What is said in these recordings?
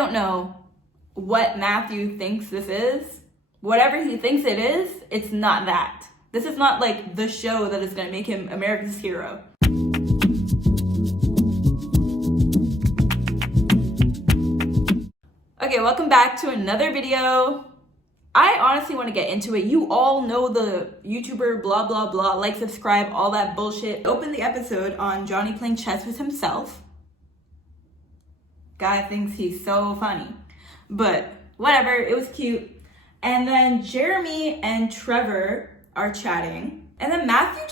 don't know what Matthew thinks this is. Whatever he thinks it is, it's not that. This is not like the show that is gonna make him America's hero. Okay, welcome back to another video. I honestly want to get into it. You all know the YouTuber blah blah blah, like, subscribe, all that bullshit. Open the episode on Johnny playing chess with himself. Guy thinks he's so funny. But whatever, it was cute. And then Jeremy and Trevor are chatting. And then Matthew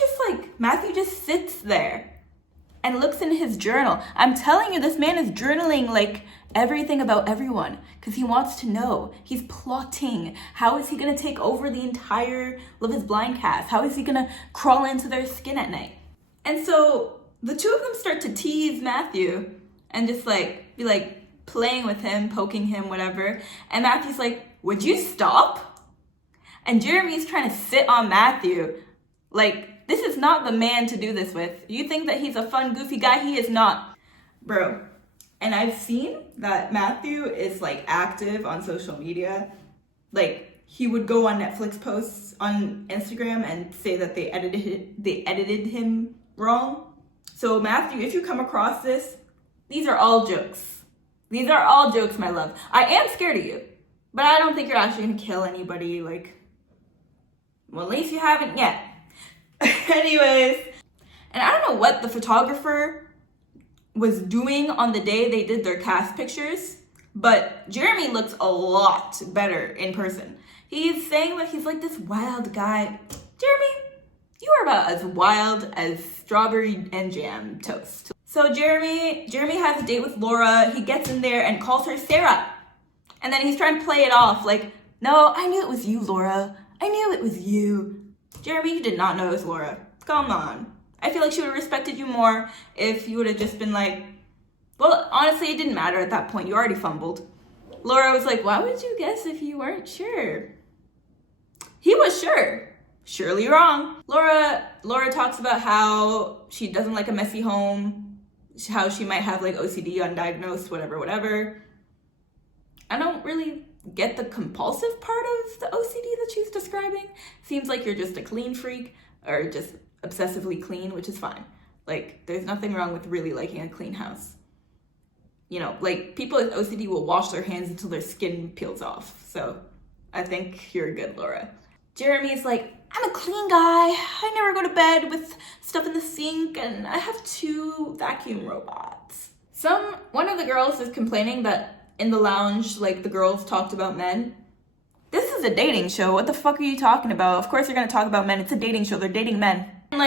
just sits there and looks in his journal. I'm telling you, this man is journaling like everything about everyone because he wants to know. He's plotting. How is he going to take over the entire Love is Blind cast? How is he going to crawl into their skin at night? And so the two of them start to tease Matthew and just be playing with him, poking him, whatever. And Matthew's like, would you stop? And Jeremy's trying to sit on Matthew. Like, this is not the man to do this with. You think that he's a fun, goofy guy? He is not. Bro. And I've seen that Matthew is active on social media. He would go on Netflix posts on Instagram and say that they edited him wrong. So Matthew, if you come across this, these are all jokes. These are all jokes, my love. I am scared of you, but I don't think you're actually gonna kill anybody. Well, at least you haven't yet. Anyways, and I don't know what the photographer was doing on the day they did their cast pictures, but Jeremy looks a lot better in person. He's saying that he's this wild guy. Jeremy, you are about as wild as strawberry and jam toast. So Jeremy has a date with Laura. He gets in there and calls her Sarah. And then he's trying to play it off no, I knew it was you, Laura. I knew it was you. Jeremy, you did not know it was Laura. Come on. I feel like she would have respected you more if you would have just been well, honestly, it didn't matter at that point. You already fumbled. Laura was like, why would you guess if you weren't sure? He was sure. Surely wrong. Laura talks about how she doesn't like a messy home, how she might have OCD, undiagnosed, whatever. I don't really get the compulsive part of the OCD that she's describing. Seems like you're just a clean freak or just obsessively clean, which is fine. There's nothing wrong with really liking a clean house. People with OCD will wash their hands until their skin peels off. So I think you're good, Laura. Jeremy's I'm a clean guy. I never go to bed with stuff in the sink, and I have 2 vacuum robots. One of the girls is complaining that in the lounge, the girls talked about men. This is a dating show. What the fuck are you talking about? Of course you're gonna talk about men. It's a dating show. They're dating men. And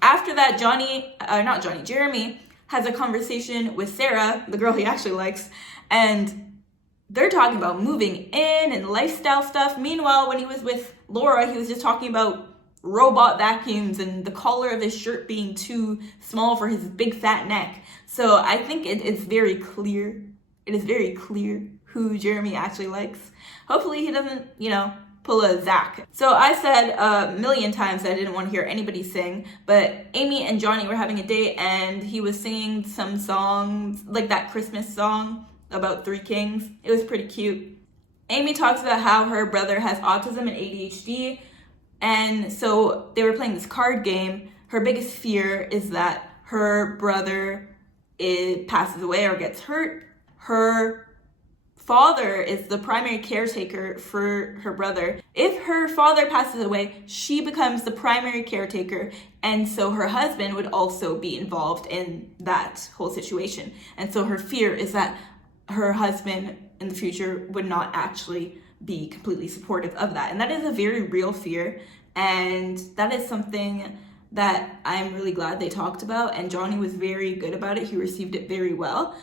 after that, Jeremy has a conversation with Sarah, the girl he actually likes, and they're talking about moving in and lifestyle stuff. Meanwhile, when he was with Laura, he was just talking about robot vacuums and the collar of his shirt being too small for his big fat neck. So I think it's very clear. It is very clear who Jeremy actually likes. Hopefully he doesn't, pull a Zach. So I said a million times that I didn't want to hear anybody sing, but Amy and Johnny were having a date and he was singing some songs, that Christmas song about 3 kings. It was pretty cute. Amy talks about how her brother has autism and ADHD, and so they were playing this card game. Her biggest fear is that her brother passes away or gets hurt. Her father is the primary caretaker for her brother. If her father passes away, she becomes the primary caretaker, and so her husband would also be involved in that whole situation. And so her fear is that her husband in the future would not actually be completely supportive of that. And that is a very real fear. And that is something that I'm really glad they talked about. And Johnny was very good about it. He received it very well.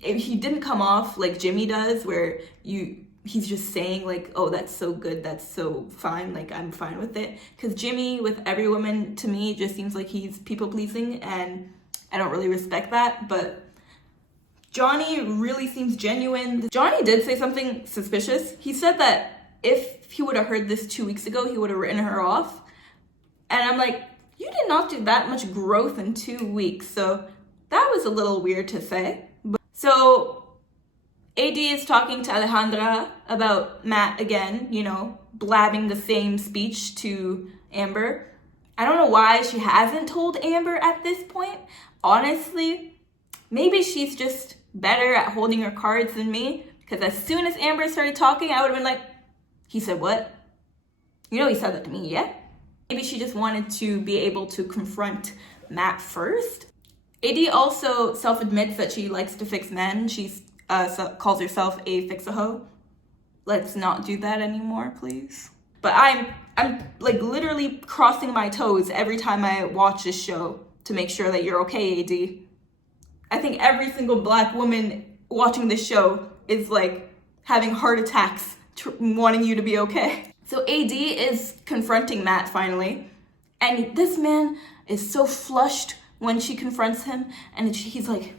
He didn't come off like Jimmy does, where he's just saying oh, that's so good, that's so fine, I'm fine with it. Because Jimmy, with every woman, to me, just seems like he's people-pleasing, and I don't really respect that. But Johnny really seems genuine. Johnny did say something suspicious. He said that if he would have heard this 2 weeks ago, he would have written her off. And I'm you did not do that much growth in 2 weeks. So that was a little weird to say. So AD is talking to Alejandra about Matt again, you know, blabbing the same speech to Amber. I don't know why she hasn't told Amber at this point. Honestly, maybe she's just better at holding her cards than me, because as soon as Amber started talking, I would have been like, he said what? You know he said that to me, yeah? Maybe she just wanted to be able to confront Matt first. AD also self-admits that she likes to fix men. She calls herself a fix-a-hoe. Let's not do that anymore, please. But I'm like literally crossing my toes every time I watch this show to make sure that you're okay, AD. I think every single Black woman watching this show is like having heart attacks wanting you to be okay. So AD is confronting Matt finally, and this man is so flushed when she confronts him, and he's like,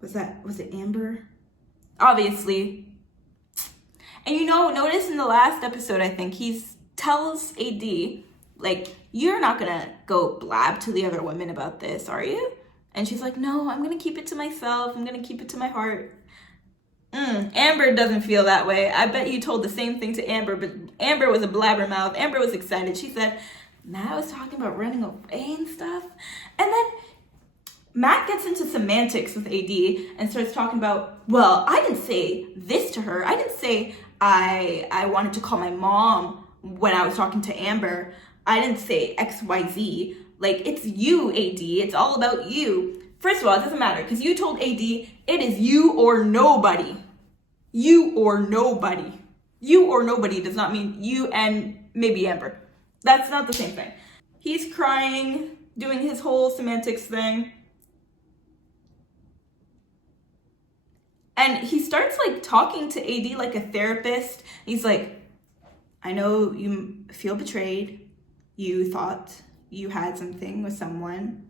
was it Amber? Obviously. And you know, notice in the last episode, I think, he tells AD, like, you're not gonna go blab to the other women about this, are you? And she's like, no, I'm gonna keep it to myself. I'm gonna keep it to my heart. Amber doesn't feel that way. I bet you told the same thing to Amber, but Amber was a blabbermouth. Amber was excited. She said, Matt was talking about running away and stuff. And then Matt gets into semantics with AD and starts talking about, well, I didn't say this to her. I didn't say I wanted to call my mom when I was talking to Amber. I didn't say XYZ. Like, it's you, AD. It's all about you. First of all, it doesn't matter, because you told AD it is you or nobody. You or nobody. You or nobody does not mean you and maybe Amber. That's not the same thing. He's crying, doing his whole semantics thing. And he starts like talking to AD like a therapist. He's like, I know you feel betrayed. You thought you had something with someone,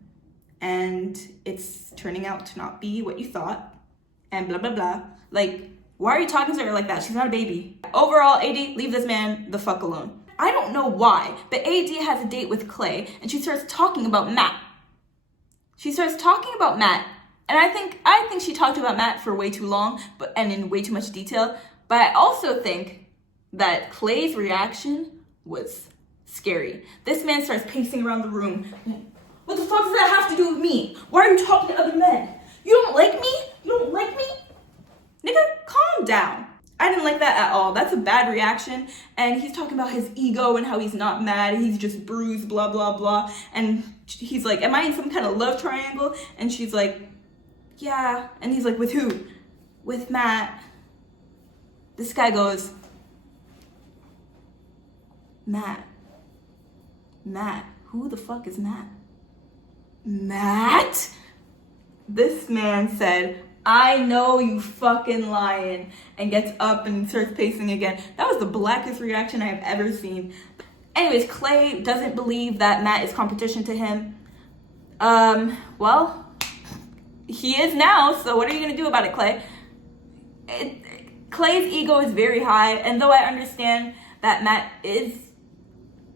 and it's turning out to not be what you thought, and blah, blah, blah. Like, why are you talking to her like that? She's not a baby. Overall, AD, leave this man the fuck alone. I don't know why, but AD has a date with Clay, and she starts talking about Matt. And I think she talked about Matt for way too long, and in way too much detail. But I also think that Clay's reaction was scary. This man starts pacing around the room. What the fuck does that have to do with me? Why are you talking to other men? You don't like me? You don't like me? Nigga, calm down. I didn't like that at all. That's a bad reaction. And he's talking about his ego and how he's not mad. He's just bruised, blah, blah, blah. And he's like, am I in some kind of love triangle? And she's like, yeah. And he's like, with who? With Matt. This guy goes, Matt. Who the fuck is Matt? Matt? This man said, I know, you fucking lying, and gets up and starts pacing again. That was the blackest reaction I have ever seen. Anyways, Clay doesn't believe that Matt is competition to him. Well, he is now, so what are you gonna do about it, Clay? Clay's ego is very high, and though I understand that Matt is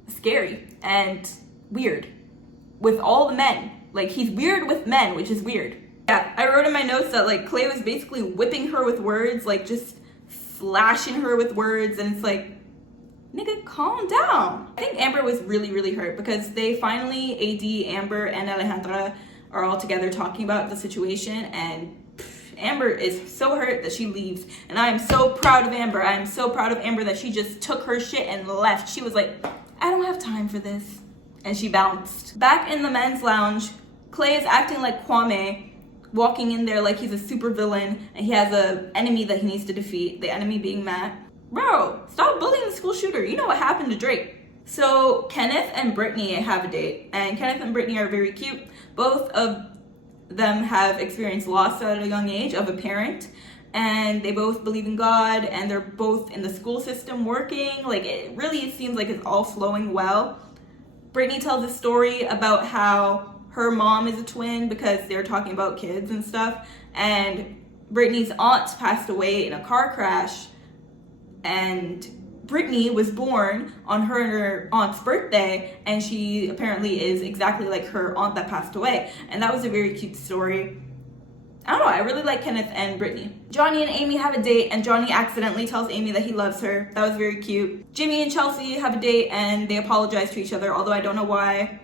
scary and weird with all the men, like, he's weird with men, which is weird. Yeah, I wrote in my notes that, like, Clay was basically whipping her with words, like, just flashing her with words, and it's like, nigga, calm down. I think Amber was really, really hurt because they finally, AD, Amber, and Alejandra are all together talking about the situation, and Amber is so hurt that she leaves, and I am so proud of Amber. I am so proud of Amber that she just took her shit and left. She was like, I don't have time for this, and she bounced. Back in the men's lounge, Clay is acting like Kwame, walking in there like he's a super villain and he has an enemy that he needs to defeat, the enemy being Matt. Bro, stop bullying the school shooter. You know what happened to Drake. So Kenneth and Brittany have a date, and Kenneth and Brittany are very cute. Both of them have experienced loss at a young age of a parent, and they both believe in God, and they're both in the school system working. Like, it really seems like it's all flowing well. Brittany tells a story about how her mom is a twin because they're talking about kids and stuff, and Brittany's aunt passed away in a car crash, and Brittany was born on her aunt's birthday, and she apparently is exactly like her aunt that passed away. And that was a very cute story. I don't know, I really like Kenneth and Brittany. Johnny and Amy have a date, and Johnny accidentally tells Amy that he loves her. That was very cute. Jimmy and Chelsea have a date, and they apologize to each other, although I don't know why.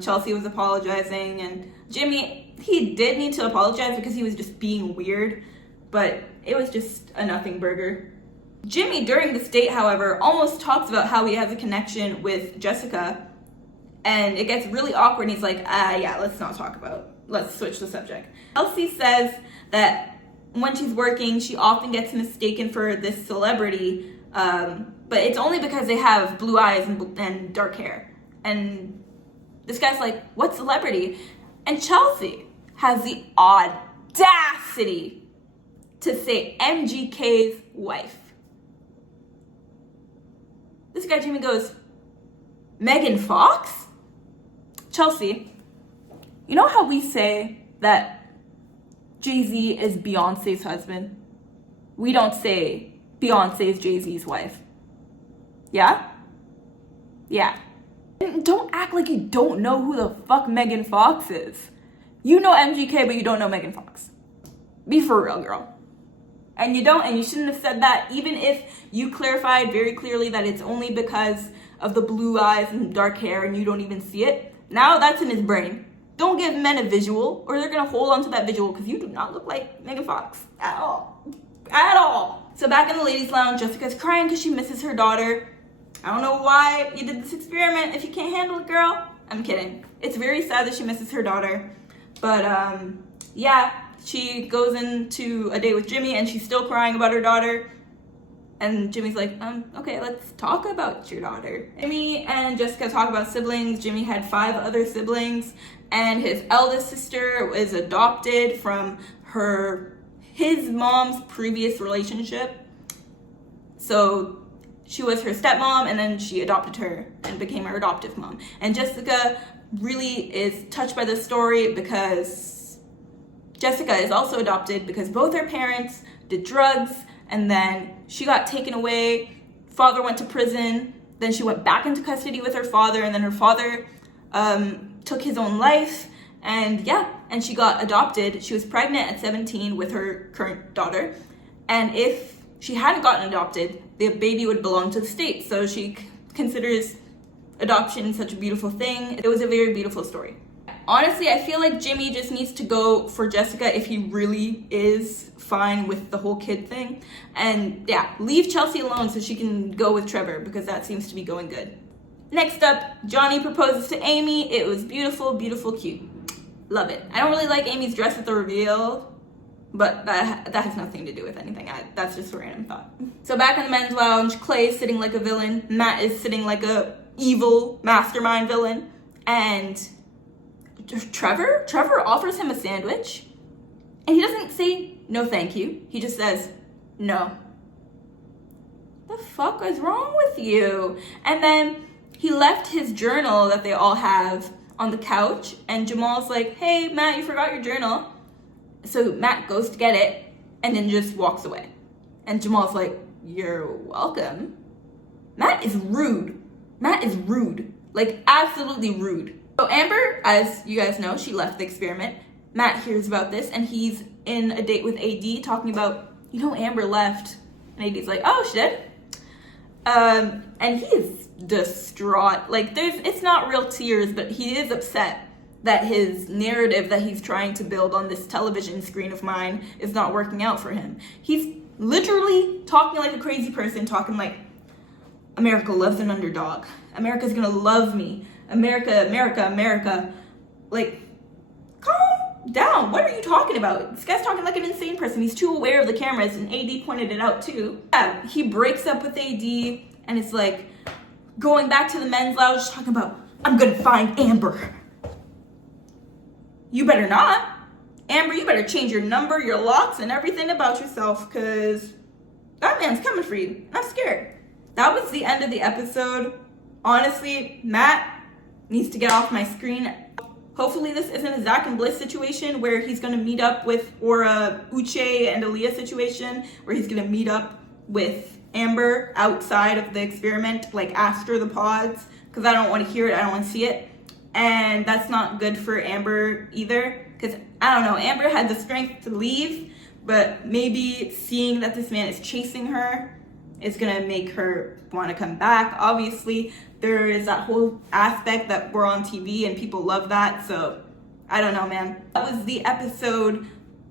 Chelsea was apologizing, and Jimmy, he did need to apologize because he was just being weird, but it was just a nothing burger. Jimmy, during this date, however, almost talks about how he has a connection with Jessica, and it gets really awkward, and he's like, yeah, let's switch the subject. Chelsea says that when she's working, she often gets mistaken for this celebrity, but it's only because they have blue eyes and dark hair. And this guy's like, what celebrity? And Chelsea has the audacity to say MGK's wife. This guy Jimmy goes, Megan Fox? Chelsea, you know how we say that Jay-Z is Beyonce's husband? We don't say Beyonce is Jay-Z's wife. Yeah? Yeah. And don't act like you don't know who the fuck Megan Fox is. You know MGK, but you don't know Megan Fox. Be for real, girl. And you don't, and you shouldn't have said that, even if you clarified very clearly that it's only because of the blue eyes and dark hair and you don't even see it. Now that's in his brain. Don't give men a visual, or they're gonna hold on to that visual, because you do not look like Megan Fox at all. At all. So back in the ladies' lounge, Jessica's crying because she misses her daughter. I don't know why you did this experiment if you can't handle it, girl. I'm kidding. It's very sad that she misses her daughter. But yeah, she goes into a date with Jimmy and she's still crying about her daughter. And Jimmy's like, okay, let's talk about your daughter. Jimmy and Jessica talk about siblings. Jimmy had 5 other siblings, and his eldest sister was adopted from his mom's previous relationship. So she was her stepmom, and then she adopted her and became her adoptive mom. And Jessica really is touched by this story because Jessica is also adopted because both her parents did drugs, and then she got taken away. Father went to prison. Then she went back into custody with her father, and then her father took his own life. And yeah, and she got adopted. She was pregnant at 17 with her current daughter. And if she hadn't gotten adopted, the baby would belong to the state. So she considers adoption such a beautiful thing. It was a very beautiful story. Honestly, I feel like Jimmy just needs to go for Jessica if he really is fine with the whole kid thing. And yeah, leave Chelsea alone so she can go with Trevor, because that seems to be going good. Next up, Johnny proposes to Amy. It was beautiful, beautiful, cute. Love it. I don't really like Amy's dress at the reveal, but that has nothing to do with anything. That's just a random thought. So back in the men's lounge, Clay is sitting like a villain. Matt is sitting like a evil mastermind villain. And Trevor offers him a sandwich, and he doesn't say no thank you. He just says no. The fuck is wrong with you? And then he left his journal that they all have on the couch, and Jamal's like, hey Matt, you forgot your journal. So Matt goes to get it and then just walks away, and Jamal's like, you're welcome. Matt is rude, like absolutely rude. So Amber, as you guys know, she left the experiment. Matt hears about this, and he's in a date with AD talking about, Amber left. And AD's like, oh, she did? And he is distraught. Like, it's not real tears, but he is upset that his narrative that he's trying to build on this television screen of mine is not working out for him. He's literally talking like a crazy person, talking like, America loves an underdog. America's gonna love me. America. Like, calm down. What are you talking about? This guy's talking like an insane person. He's too aware of the cameras, and AD pointed it out too. Yeah, he breaks up with AD, and it's like going back to the men's lounge talking about, I'm gonna find Amber. You better not. Amber, you better change your number, your locks, and everything about yourself, because that man's coming for you. I'm scared. That was the end of the episode. Honestly, Matt needs to get off my screen. Hopefully this isn't a Zach and Bliss situation where he's gonna meet up with, or a Uche and Aaliyah situation where he's gonna meet up with Amber outside of the experiment, like after the pods, because I don't want to hear it, I don't want to see it. And that's not good for Amber either. Because, I don't know, Amber had the strength to leave, but maybe seeing that this man is chasing her is gonna make her want to come back. Obviously, there is that whole aspect that we're on TV and people love that, so I don't know, man. That was the episode.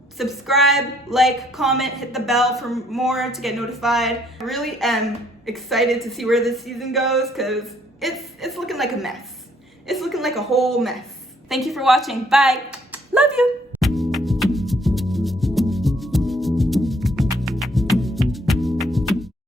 Subscribe, like, comment, hit the bell for more to get notified. I really am excited to see where this season goes because it's looking like a mess. It's looking like a whole mess. Thank you for watching. Bye. Love you.